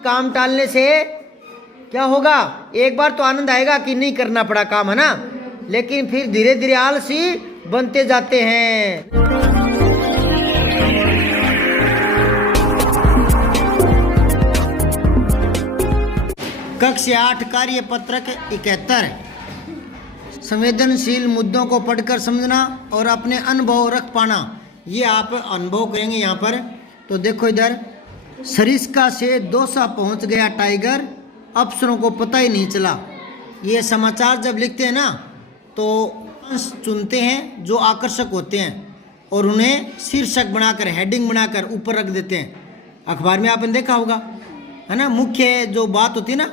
काम टालने से क्या होगा? एक बार तो आनंद आएगा कि नहीं करना पड़ा काम, है ना, लेकिन फिर धीरे धीरे आलसी बनते जाते हैं। कक्षा 8 कार्य पत्रक 71 संवेदनशील मुद्दों को पढ़कर समझना और अपने अनुभव रख पाना। ये आप अनुभव करेंगे यहाँ पर। तो देखो इधर, सरिस्का से दौसा पहुँच गया टाइगर, अफसरों को पता ही नहीं चला। ये समाचार जब लिखते हैं ना तो अंश चुनते हैं जो आकर्षक होते हैं और उन्हें शीर्षक बनाकर, हेडिंग बनाकर ऊपर रख देते हैं। अखबार में आपने देखा होगा, है ना, मुख्य जो बात होती है ना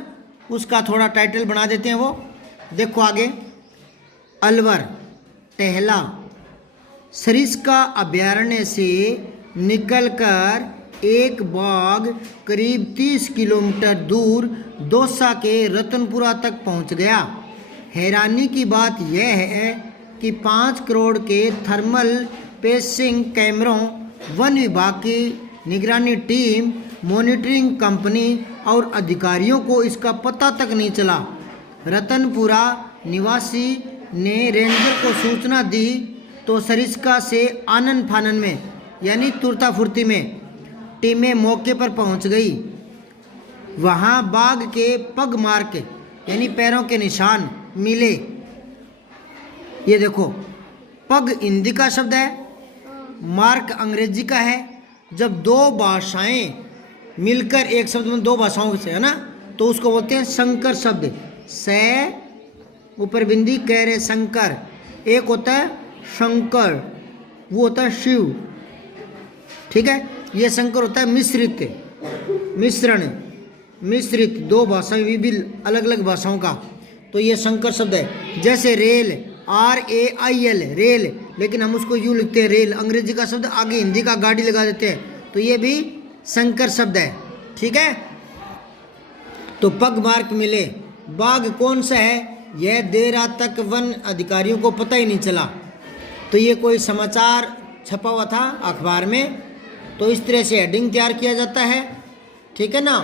उसका थोड़ा टाइटल बना देते हैं वो। देखो आगे, अलवर टहला, सरिस्का अभयारण्य से निकलकर एक बाघ करीब 30 किलोमीटर दूर दौसा के रतनपुरा तक पहुंच गया। हैरानी की बात यह है कि 5 करोड़ के थर्मल पेसिंग कैमरों, वन विभाग की निगरानी टीम, मॉनिटरिंग कंपनी और अधिकारियों को इसका पता तक नहीं चला। रतनपुरा निवासी ने रेंजर को सूचना दी तो सरिस्का से आनन फानन में यानी तुरता फुर्ती में टीमें मौके पर पहुंच गई। वहां बाघ के पग मार्क यानी पैरों के निशान मिले। ये देखो, पग हिंदी का शब्द है, मार्क अंग्रेजी का है। जब दो भाषाएं मिलकर एक शब्द में, दो भाषाओं से, है ना, तो उसको बोलते हैं संकर शब्द। से ऊपर बिंदी कह रहे शंकर, एक होता है शंकर, वो होता है शिव, ठीक है। ये शंकर होता है मिश्रित, मिश्रण, मिश्रित, दो भाषाएं, विभिन्न अलग अलग भाषाओं का, तो ये शंकर शब्द है। जैसे रेल, RAIL, रेल, लेकिन हम उसको यूँ लिखते हैं रेल, अंग्रेजी का शब्द आगे हिंदी का गाड़ी लगा देते हैं, तो ये भी संकर शब्द है, ठीक है। तो पग मार्क मिले। बाघ कौन सा है यह देर रात तक वन अधिकारियों को पता ही नहीं चला। तो ये कोई समाचार छपा हुआ था अखबार में, तो इस तरह से हेडिंग तैयार किया जाता है, ठीक है ना।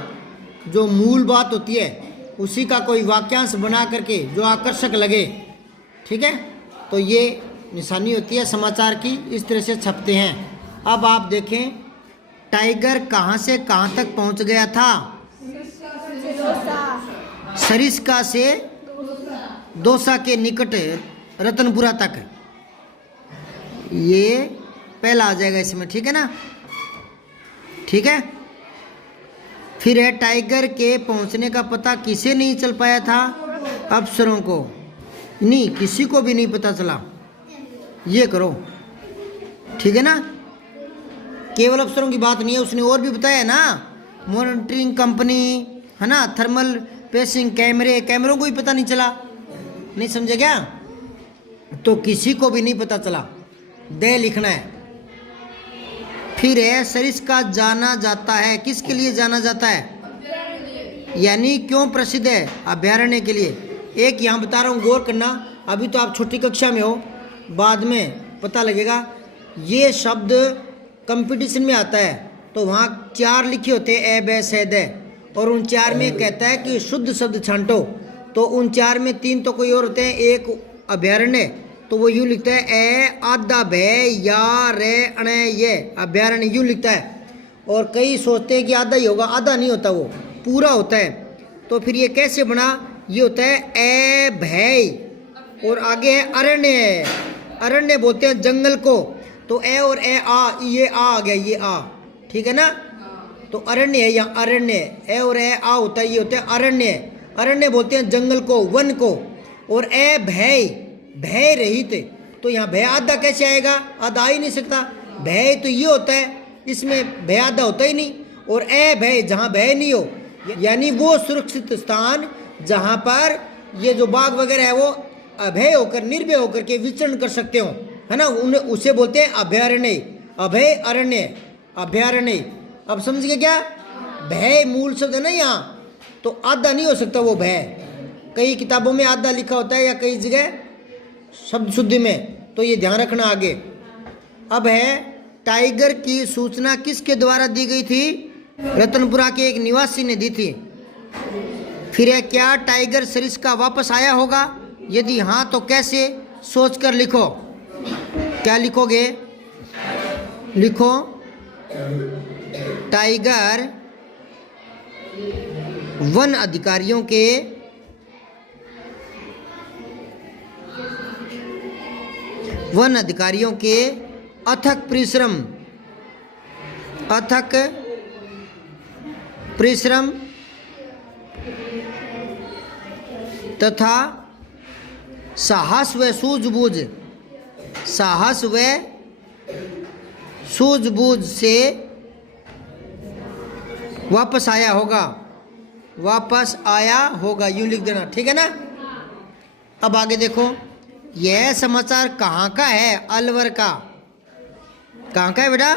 जो मूल बात होती है उसी का कोई वाक्यांश बना करके जो आकर्षक लगे, ठीक है, तो ये निशानी होती है समाचार की, इस तरह से छपते हैं। अब आप देखें, टाइगर कहाँ से कहाँ तक पहुँच गया था? सरिस्का से दौसा के निकट रतनपुरा तक। ये पहला आ जाएगा इसमें, ठीक है ना, ठीक है। फिर है, टाइगर के पहुंचने का पता किसे नहीं चल पाया था? अफसरों को नहीं, किसी को भी नहीं पता चला। ये करो, ठीक है ना। केवल अफसरों की बात नहीं है, उसने और भी बताया ना, मॉनिटरिंग कंपनी, है ना, थर्मल पेसिंग कैमरे, कैमरों को भी पता नहीं चला। नहीं समझे क्या? तो किसी को भी नहीं पता चला, दे लिखना है। फिर है, सरिस्का जाना जाता है, किसके लिए जाना जाता है, यानी क्यों प्रसिद्ध है? अभयारण्य के लिए। एक यहाँ बता रहा हूँ, गौर करना, अभी तो आप छोटी कक्षा में हो, बाद में पता लगेगा। ये शब्द कंपटीशन में आता है तो वहाँ 4 लिखे होते हैं, ए बे से दे, और उन 4 में कहता है कि शुद्ध शब्द छांटो, तो उन 4 में 3 तो कोई और होते हैं। एक अभयारण्य, तो वो यूँ लिखता है ए आधा भे या रे अणे ये, अभयारण्य यूँ लिखता है। और कई सोचते हैं कि आधा ही होगा, आधा नहीं होता, वो पूरा होता है। तो फिर ये कैसे बना? ये होता है ए भय और आगे है अरण्य, अरण्य बोलते हैं जंगल को, तो ए और ए आ, ये आ गया, ये आ, ठीक है ना। तो अरण्य है या अरण्य, ए और ए आ होता है, ये होता है अरण्य। अरण्य बोलते हैं जंगल को, वन को। और ए भय, भय रहित, तो यहाँ भय आधा कैसे आएगा? आधा आ ही नहीं सकता। भय तो ये होता है, इसमें भय आधा होता ही नहीं। और ए भय, जहाँ भय नहीं हो, यानी वो सुरक्षित स्थान जहाँ पर ये जो बाघ वगैरह है वो अभय होकर, निर्भय होकर के विचरण कर सकते हो, है ना, उन्हें उसे बोलते हैं अभयारण्य। अभय अरण्य, अभयारण्य। अब समझ गए क्या? भय मूल शब्द है ना यहाँ, तो आधा नहीं हो सकता वो भय। कई किताबों में आधा लिखा होता है या कई जगह शब्द शुद्धि में, तो ये ध्यान रखना आगे। अब है, टाइगर की सूचना किसके द्वारा दी गई थी? रतनपुरा के एक निवासी ने दी थी। फिर क्या टाइगर सरिस्का वापस आया होगा? यदि हाँ तो कैसे? सोचकर लिखो। क्या लिखोगे? लिखो टाइगर वन अधिकारियों के अथक परिश्रम तथा साहस व सूझबूझ से वापस आया होगा, यूं लिख देना, ठीक है ना। अब आगे देखो, यह समाचार कहाँ का है? अलवर का। कहाँ का है बेटा?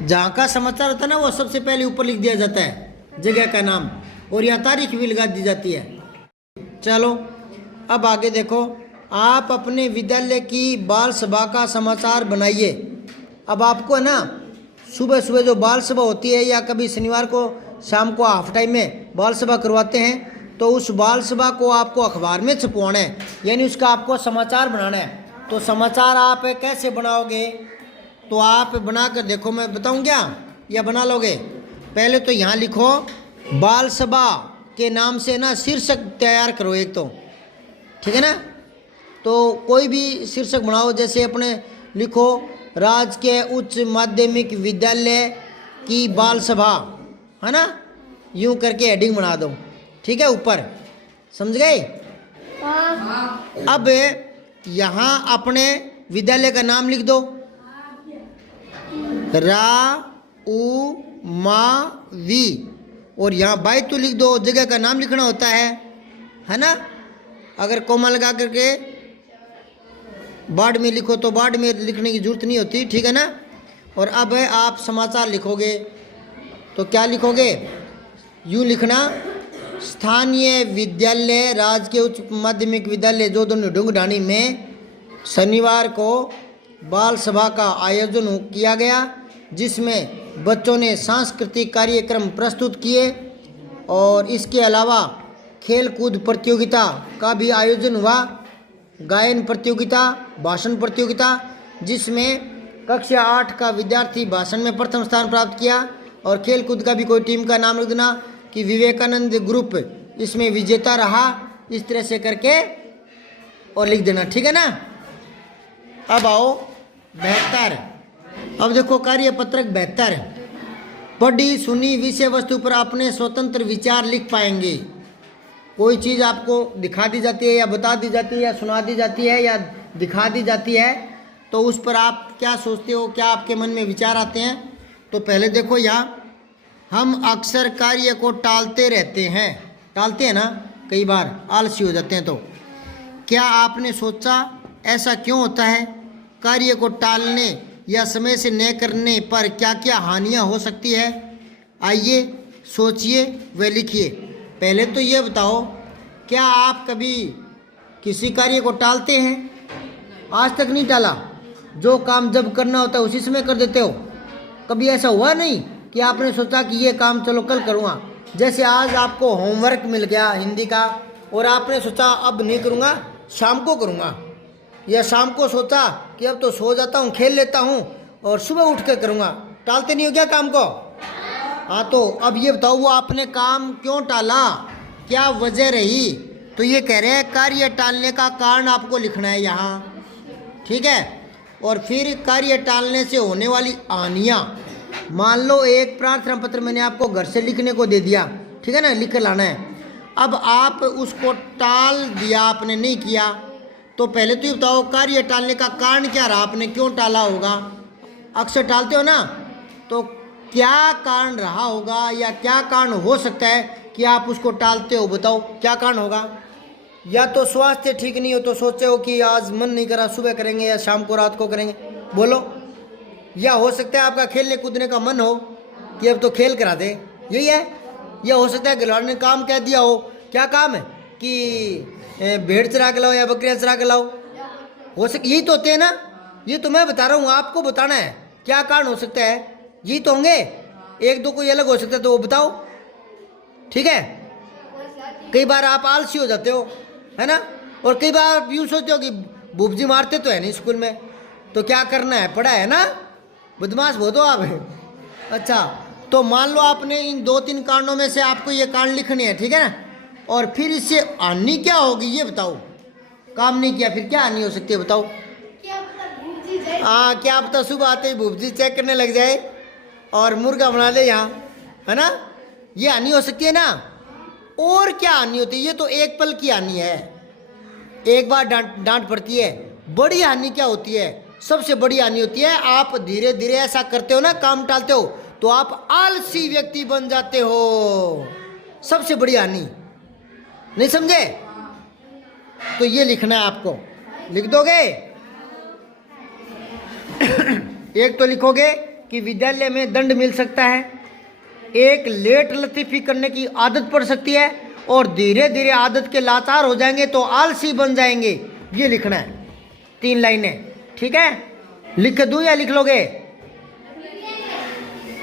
जहाँ का समाचार होता है ना वो सबसे पहले ऊपर लिख दिया जाता है, जगह का नाम, और यहाँ तारीख भी लगा दी जाती है। चलो अब आगे देखो, आप अपने विद्यालय की बाल सभा का समाचार बनाइए। अब आपको है ना सुबह सुबह जो बाल सभा होती है, या कभी शनिवार को शाम को हाफ टाइम में बाल सभा करवाते हैं, तो उस बाल सभा को आपको अखबार में छपवाना है, यानी उसका आपको समाचार बनाना है। तो समाचार आप कैसे बनाओगे? तो आप बना कर देखो, मैं बताऊं क्या, या बना लोगे? पहले तो यहाँ लिखो बाल सभा के नाम से ना शीर्षक तैयार करो एक तो, ठीक है ना। तो कोई भी शीर्षक बनाओ, जैसे अपने लिखो राजकीय उच्च माध्यमिक विद्यालय की बाल सभा, है ना, यूं करके हेडिंग बना दो, ठीक है, ऊपर। समझ गए? अब यहाँ अपने विद्यालय का नाम लिख दो, राउमावी, और यहाँ बाई तो लिख दो, जगह का नाम लिखना होता है ना। अगर कोमा लगा करके बाढ़ में लिखो तो बाढ़ में लिखने की जरूरत नहीं होती, ठीक है ना। और अब आप समाचार लिखोगे तो क्या लिखोगे? यूँ लिखना, स्थानीय विद्यालय राजकीय उच्च माध्यमिक विद्यालय जोधपुर ढूंगढाणी में शनिवार को बाल सभा का आयोजन किया गया, जिसमें बच्चों ने सांस्कृतिक कार्यक्रम प्रस्तुत किए, और इसके अलावा खेल कूद प्रतियोगिता का भी आयोजन हुआ, गायन प्रतियोगिता, भाषण प्रतियोगिता, जिसमें कक्षा 8 का विद्यार्थी भाषण में प्रथम स्थान प्राप्त किया, और खेल कूद का भी कोई टीम का नाम लिख देना कि विवेकानंद ग्रुप इसमें विजेता रहा, इस तरह से करके और लिख देना, ठीक है ना। अब आओ 72। अब देखो कार्यपत्रक 72, पढ़ी सुनी विषय वस्तु पर अपने स्वतंत्र विचार लिख पाएंगे। कोई चीज़ आपको दिखा दी जाती है, या बता दी जाती है, या सुना दी जाती है, या दिखा दी जाती है, तो उस पर आप क्या सोचते हो, क्या आपके मन में विचार आते हैं? तो पहले देखो, यहाँ हम अक्सर कार्य को टालते रहते हैं ना, कई बार आलसी हो जाते हैं। तो क्या आपने सोचा ऐसा क्यों होता है? कार्य को टालने या समय से न करने पर क्या क्या हानियां हो सकती है? आइए सोचिए व लिखिए। पहले तो ये बताओ, क्या आप कभी किसी कार्य को टालते हैं? आज तक नहीं टाला? जो काम जब करना होता है उसी समय कर देते हो? कभी ऐसा हुआ नहीं कि आपने सोचा कि ये काम चलो कल करूँगा? जैसे आज आपको होमवर्क मिल गया हिंदी का, और आपने सोचा अब नहीं करूँगा, शाम को करूँगा, या शाम को सोचा कि अब तो सो जाता हूँ, खेल लेता हूँ, और सुबह उठ कर करूँगा। टालते नहीं हो क्या काम को? हाँ, तो अब ये बताओ वो आपने काम क्यों टाला, क्या वजह रही? तो ये कह रहे हैं कार्य टालने का कारण आपको लिखना है यहाँ, ठीक है। और फिर कार्य टालने से होने वाली हानियाँ, मान लो एक प्रार्थना पत्र मैंने आपको घर से लिखने को दे दिया, ठीक है ना, लिख कर लाना है। अब आप उसको टाल दिया, आपने नहीं किया, तो पहले तो ये बताओ कार्य टालने का कारण क्या रहा, आपने क्यों टाला होगा? अक्सर टालते हो ना, तो क्या कारण रहा होगा, या क्या कारण हो सकता है कि आप उसको टालते हो? बताओ क्या कारण होगा? या तो स्वास्थ्य ठीक नहीं हो तो सोचे हो कि आज मन नहीं करा, सुबह करेंगे या शाम को रात को करेंगे, बोलो। या हो सकता है आपका खेलने कूदने का मन हो कि अब तो खेल करा दे, यही है। या हो सकता है खिलाड़ी ने काम कह दिया हो, क्या काम है कि भेड़ चरा के लाओ या बकरियाँ चरा के लाओ, हो सके, यही तो होते हैं ना। ये तो मैं बता रहा हूँ, आपको बताना है क्या कारण हो सकता है, यही तो होंगे। एक दो कोई अलग हो सकता है तो वो बताओ, ठीक है। कई बार आप आलसी हो जाते हो, है ना, और कई बार आप यूँ सोचते हो कि बुबजी मारते तो है नहीं स्कूल में, तो क्या करना है, पढ़ा है ना, बदमाश बहुत हो आप। अच्छा, तो मान लो आपने इन 2-3 कांडों में से आपको ये कांड लिखने हैं, ठीक है ना, और फिर इससे हानि क्या होगी ये बताओ। काम नहीं किया फिर क्या हानि हो सकती है बताओ। हाँ, क्या पता सुबह आते ही बुबजी चेक करने लग जाए और मुर्गा बना दे यहाँ, है ना, ये हानि हो सकती है ना। और क्या हानि होती है, ये तो एक पल की हानि है, एक बार डांट पड़ती है। बड़ी हानि क्या होती है, सबसे बड़ी हानि होती है आप धीरे धीरे ऐसा करते हो ना, काम टालते हो, तो आप आलसी व्यक्ति बन जाते हो। सबसे बड़ी हानि, नहीं समझे, तो ये लिखना है आपको, लिख दोगे। एक तो लिखोगे कि विद्यालय में दंड मिल सकता है, एक लेट लतीफी करने की आदत पड़ सकती है, और धीरे धीरे आदत के लाचार हो जाएंगे तो आलसी बन जाएंगे। ये लिखना है 3 लाइनें, ठीक है। लिख दूं या लिख लोगे।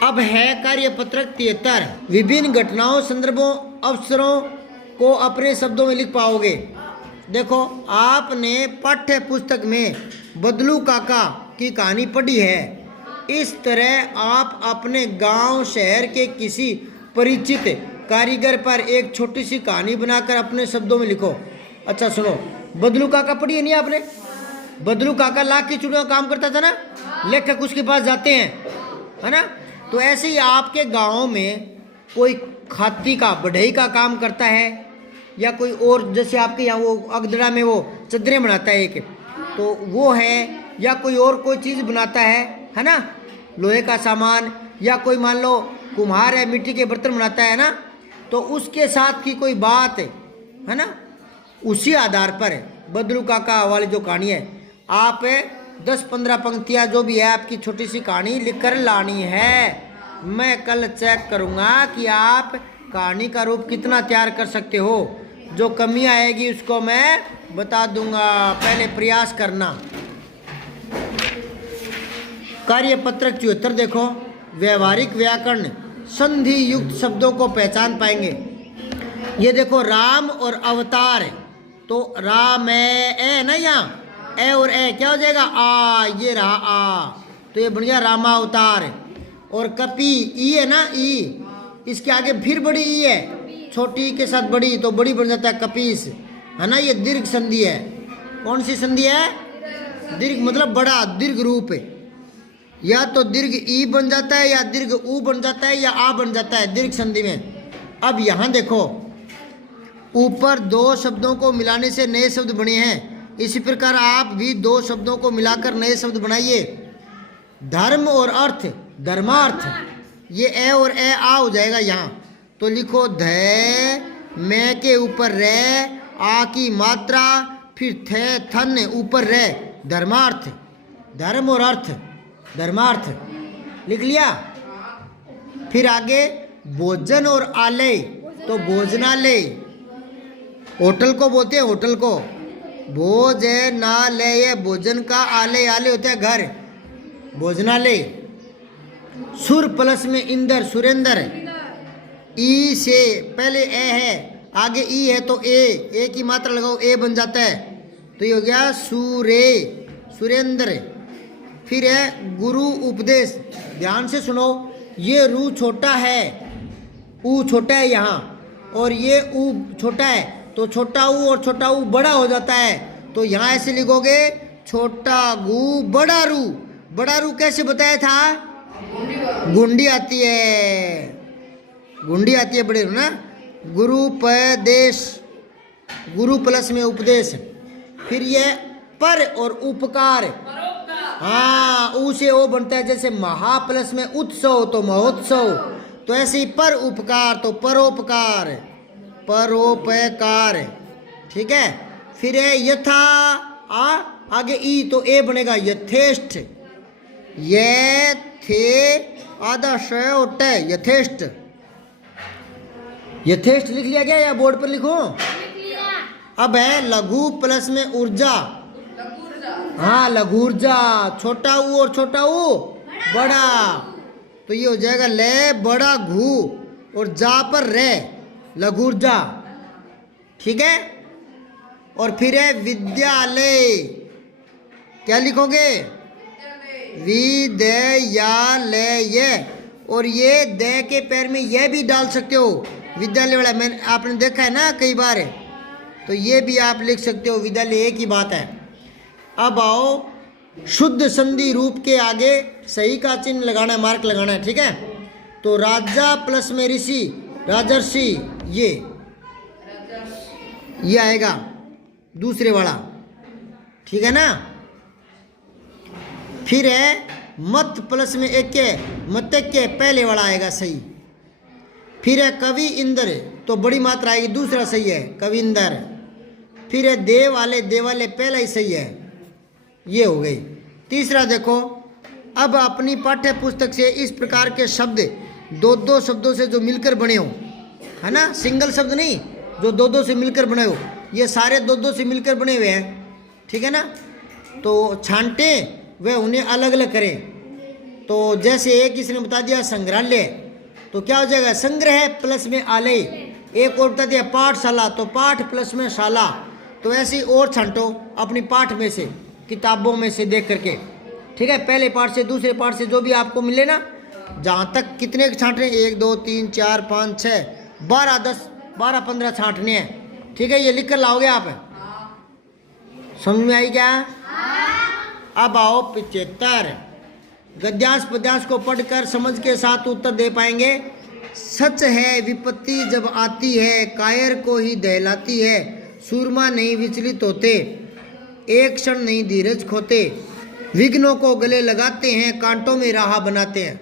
अब है कार्यपत्रक 73। विभिन्न घटनाओं, संदर्भों, अवसरों को अपने शब्दों में लिख पाओगे। देखो, आपने पाठ्य पुस्तक में बदलू काका की कहानी पढ़ी है। इस तरह आप अपने गांव शहर के किसी परिचित कारीगर पर एक छोटी सी कहानी बनाकर अपने शब्दों में लिखो। अच्छा सुनो, बदलू काका पढ़ी है नहीं आपने? बदलू काका लाख की चुड़ियों का काम करता था ना, लेखक उसके पास जाते हैं, है ना। तो ऐसे ही आपके गांव में कोई खाती का, बढ़ई का काम करता है, या कोई और, जैसे आपके यहाँ वो अगदड़ा में वो चद्दरें बनाता है एक, तो वो है, या कोई और कोई चीज़ बनाता है ना, लोहे का सामान, या कोई मान लो कुम्हार है, मिट्टी के बर्तन बनाता है ना, तो उसके साथ की कोई बात है ना, उसी आधार पर बदलू काका वाली जो कहानी है, आप 10-15 पंक्तियाँ जो भी है आपकी छोटी सी कहानी लिख कर लानी है। मैं कल चेक करूँगा कि आप कहानी का रूप कितना तैयार कर सकते हो। जो कमी आएगी उसको मैं बता दूंगा, पहले प्रयास करना। कार्यपत्रक 74 देखो, व्यवहारिक व्याकरण, संधि युक्त शब्दों को पहचान पाएंगे। ये देखो, राम और अवतार, तो राम ए ना, यहाँ ए और ए क्या हो जाएगा, आ, ये रहा आ, तो ये बन गया रामावतार। और कपी, ई है ना, ई, इसके आगे फिर बड़ी ई है, छोटी के साथ बड़ी, तो बड़ी बन जाता है कपीस, है ना। ये दीर्घ संधि है। कौन सी संधि है? दीर्घ मतलब बड़ा, दीर्घ रूप है। या तो दीर्घ ई बन जाता है, या दीर्घ ऊ बन जाता है, या आ बन जाता है दीर्घ संधि में। अब यहाँ देखो, ऊपर 2 शब्दों को मिलाने से नए शब्द बने हैं, इसी प्रकार आप भी 2 शब्दों को मिलाकर नए शब्द बनाइए। धर्म और अर्थ, धर्मार्थ, ये ए और ए आ हो जाएगा यहाँ, तो लिखो ध, मैं के ऊपर रे, आ की मात्रा, फिर थे थन ऊपर रे, धर्मार्थ, धर्म और अर्थ, धर्मार्थ लिख लिया। फिर आगे भोजन और आलय, तो भोजनालय, होटल को बोलते हैं, होटल को भोजनालय, भोजन का, आलय, आलय होता है घर, भोजनालय। सुर प्लस में इंदर, सुरेंद्र, ई से पहले ए है, आगे ई है, तो ए की मात्रा लगाओ, ए बन जाता है, तो ये हो गया सूरे, सुरेंद्र। फिर है गुरु उपदेश, ध्यान से सुनो, ये रू छोटा है, ऊ छोटा है यहाँ, और ये ऊ छोटा है, तो छोटा ऊ और छोटा ऊ बड़ा हो जाता है, तो यहाँ ऐसे लिखोगे छोटा गु बड़ा रू। बड़ा रू कैसे बताया था? गुंडी आती है, गुंडी आती है बड़े रू ना। गुरुपदेश, गुरु प्लस में उपदेश। फिर ये पर और उपकार, हाँ, ऊ से ओ बनता है, जैसे महा प्लस में उत्सव तो महोत्सव, तो ऐसे ही पर उपकार तो परोपकार, परोपकार, ठीक है। फिर है यथा, आ आगे ई, तो ए बनेगा यथेष्ट, ये थे आधा श उठता है, यथेष्ट। यथेष्ट लिख लिया गया, या बोर्ड पर लिखो? अब है लघु प्लस में ऊर्जा, हाँ लघु ऊर्जा, छोटा ऊ और छोटा ऊ बड़ा, तो ये हो जाएगा ले बड़ा घू और जा पर रे लघुर्जा, ठीक है। और फिर है विद्यालय, क्या लिखोगे? विद्यालय, और ये दे के पैर में ये भी डाल सकते हो विद्यालय वाला, मैंने आपने देखा है ना कई बार, तो ये भी आप लिख सकते हो, विद्यालय एक ही बात है। अब आओ शुद्ध संधि रूप के आगे सही का चिन्ह लगाना है, मार्क लगाना है, ठीक है। तो राजा प्लस में ऋषि, राजर्षि, ये आएगा दूसरे वाला, ठीक है ना। फिर है मत प्लस में एक के, मत के पहले वाला आएगा सही। फिर है कवि इंद्र, तो बड़ी मात्रा आएगी, दूसरा सही है कवि इंद्र। फिर है देवालय, देवालय पहला ही सही है, ये हो गई। तीसरा देखो, अब अपनी पाठ्य पुस्तक से इस प्रकार के शब्द दो दो शब्दों से जो मिलकर बने हो, है ना, सिंगल शब्द नहीं, जो दो दो से मिलकर बने हो, ये सारे दो दो से मिलकर बने हुए हैं, ठीक है ना। तो छांटे वे उन्हें अलग अलग करें। तो जैसे एक किसी ने बता दिया संग्रहालय, तो क्या हो जाएगा? संग्रह प्लस में आलय। एक और बता दिया पाठशाला, तो पाठ प्लस में शाला। तो ऐसे और छांटो अपनी पाठ में से, किताबों में से देख करके, ठीक है। पहले पाठ से, दूसरे पाठ से, जो भी आपको मिले ना, जहाँ तक कितने छांट रहे हैं, 1 2 3 4 5 6 12 10 12 15 छांटने हैं, ठीक है। ये लिख कर लाओगे आप, समझ में आई क्या? अब आओ 75। गद्यांश पद्यांश को पढ़कर समझ के साथ उत्तर दे पाएंगे। सच है विपत्ति जब आती है, कायर को ही दहलाती है, सूरमा नहीं विचलित होते, एक क्षण नहीं धीरज खोते, विघ्नों को गले लगाते हैं, कांटों में राह बनाते हैं।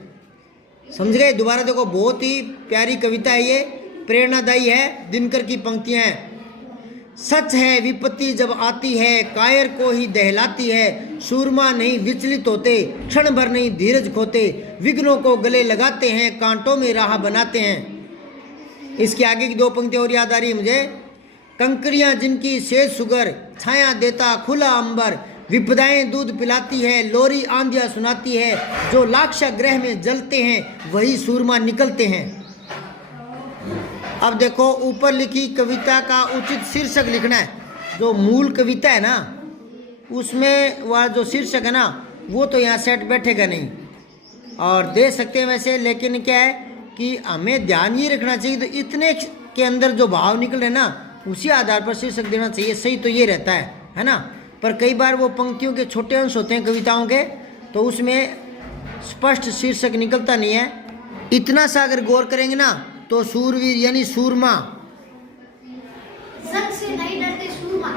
समझ गए? दोबारा देखो, बहुत ही प्यारी कविता है ये, प्रेरणादायी है, दिनकर की पंक्तियां हैं। सच है विपत्ति जब आती है, कायर को ही दहलाती है, सूरमा नहीं विचलित होते, क्षण भर नहीं धीरज खोते, विघ्नों को गले लगाते हैं, कांटों में राह बनाते हैं। इसके आगे की 2 पंक्तियां और याद आ रही है मुझे। कंकड़ियां जिनकी शेष सुगर, छाया देता खुला अंबर, विपदाएं दूध पिलाती है, लोरी आंधियां सुनाती है, जो लाक्षा ग्रह में जलते हैं वही सूरमा निकलते हैं। अब देखो, ऊपर लिखी कविता का उचित शीर्षक लिखना है। जो मूल कविता है ना, उसमें वह जो शीर्षक है ना, वो तो यहाँ सेट बैठेगा नहीं, और दे सकते हैं वैसे, लेकिन क्या है कि हमें ध्यान ये रखना चाहिए, तो इतने के अंदर जो भाव निकले ना, उसी आधार पर शीर्षक देना चाहिए। सही तो ये रहता है ना। पर कई बार वो पंक्तियों के छोटे अंश होते हैं कविताओं के, तो उसमें स्पष्ट शीर्षक निकलता नहीं है। इतना सा अगर गौर करेंगे ना, तो सूरवीर यानी सूरमा, सच से नहीं डरते सूरमा,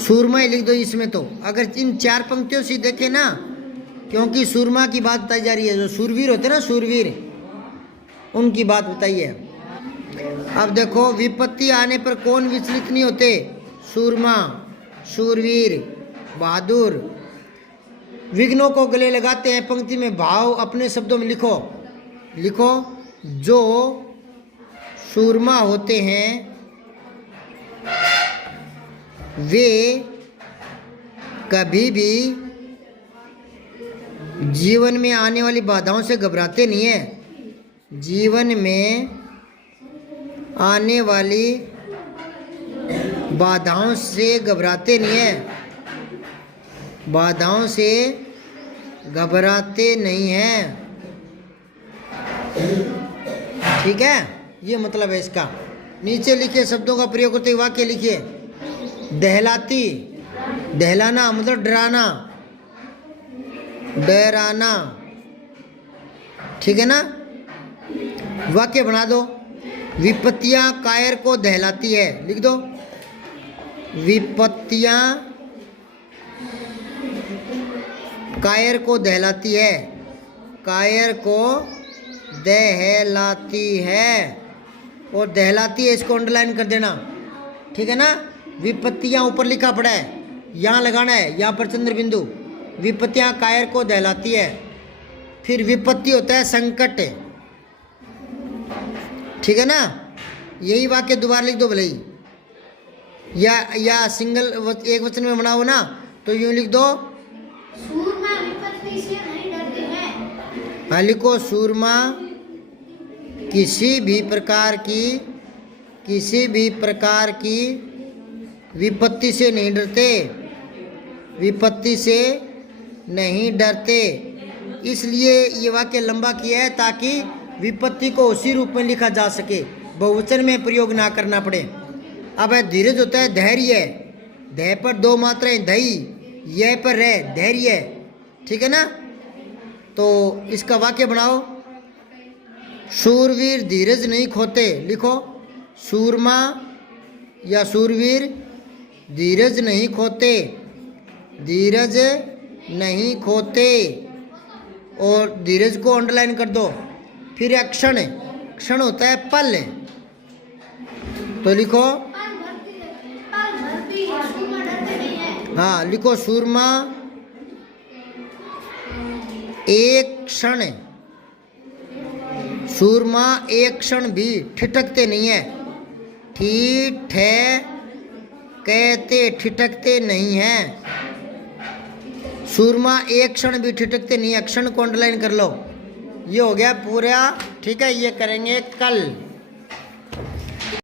सूरमा ही लिख दो इसमें। तो अगर इन 4 पंक्तियों से देखें ना, क्योंकि सूरमा की बात बताई जा रही है, जो सूरवीर होते हैं ना, सूरवीर, उनकी बात बताई है। अब देखो, विपत्ति आने पर कौन विचलित नहीं होते? सूरमा, सूरवीर, बहादुर। विघ्नों को गले लगाते हैं, पंक्ति में भाव अपने शब्दों में लिखो। जो सूरमा होते हैं वे कभी भी जीवन में आने वाली बाधाओं से घबराते नहीं हैं। जीवन में आने वाली बाधाओं से घबराते नहीं हैं, बाधाओं से घबराते नहीं हैं, ठीक है। ये मतलब है इसका। नीचे लिखे शब्दों का प्रयोग करते वाक्य लिखिए। दहलाती, दहलाना मतलब डराना, डराना, ठीक है ना। वाक्य बना दो। विपत्तियां कायर को दहलाती है, लिख दो। विपत्तियां कायर को दहलाती है, कायर को दहलाती है, और दहलाती है इसको अंडरलाइन कर देना, ठीक है ना। विपत्तियां ऊपर लिखा पड़ा है, यहाँ लगाना है, यहाँ पर चंद्र बिंदु। विपत्तियां कायर को दहलाती है। फिर विपत्ति होता है संकट, ठीक है ना। यही वाक्य दोबारा लिख दो भले ही, या सिंगल एक वचन में बनाओ ना, तो यूं लिख दो। सूरमा विपत्ति से नहीं डरते हैं। हाँ लिखो सूरमा किसी भी प्रकार की विपत्ति से नहीं डरते, विपत्ति से नहीं डरते। इसलिए ये वाक्य लंबा किया है ताकि विपत्ति को उसी रूप में लिखा जा सके, बहुवचन में प्रयोग ना करना पड़े। अब धीरज होता है धैर्य, धै पर दो मात्राएं धई, यह पर रह धैर्य, ठीक है ना। तो इसका वाक्य बनाओ, शूरवीर धीरज नहीं खोते। लिखो सूरमा या शूरवीर धीरज नहीं खोते, धीरज नहीं खोते। और धीरज को अंडरलाइन कर दो। फिर क्षण, क्षण होता है पल, तो लिखो हाँ लिखो सूरमा एक क्षण, सूरमा एक क्षण भी ठिठकते नहीं है, ठीक है कहते ठिठकते नहीं है। सूरमा एक क्षण भी ठिठकते नहीं है, क्षण को अंडरलाइन कर लो। ये हो गया पूरा, ठीक है। ये करेंगे कल।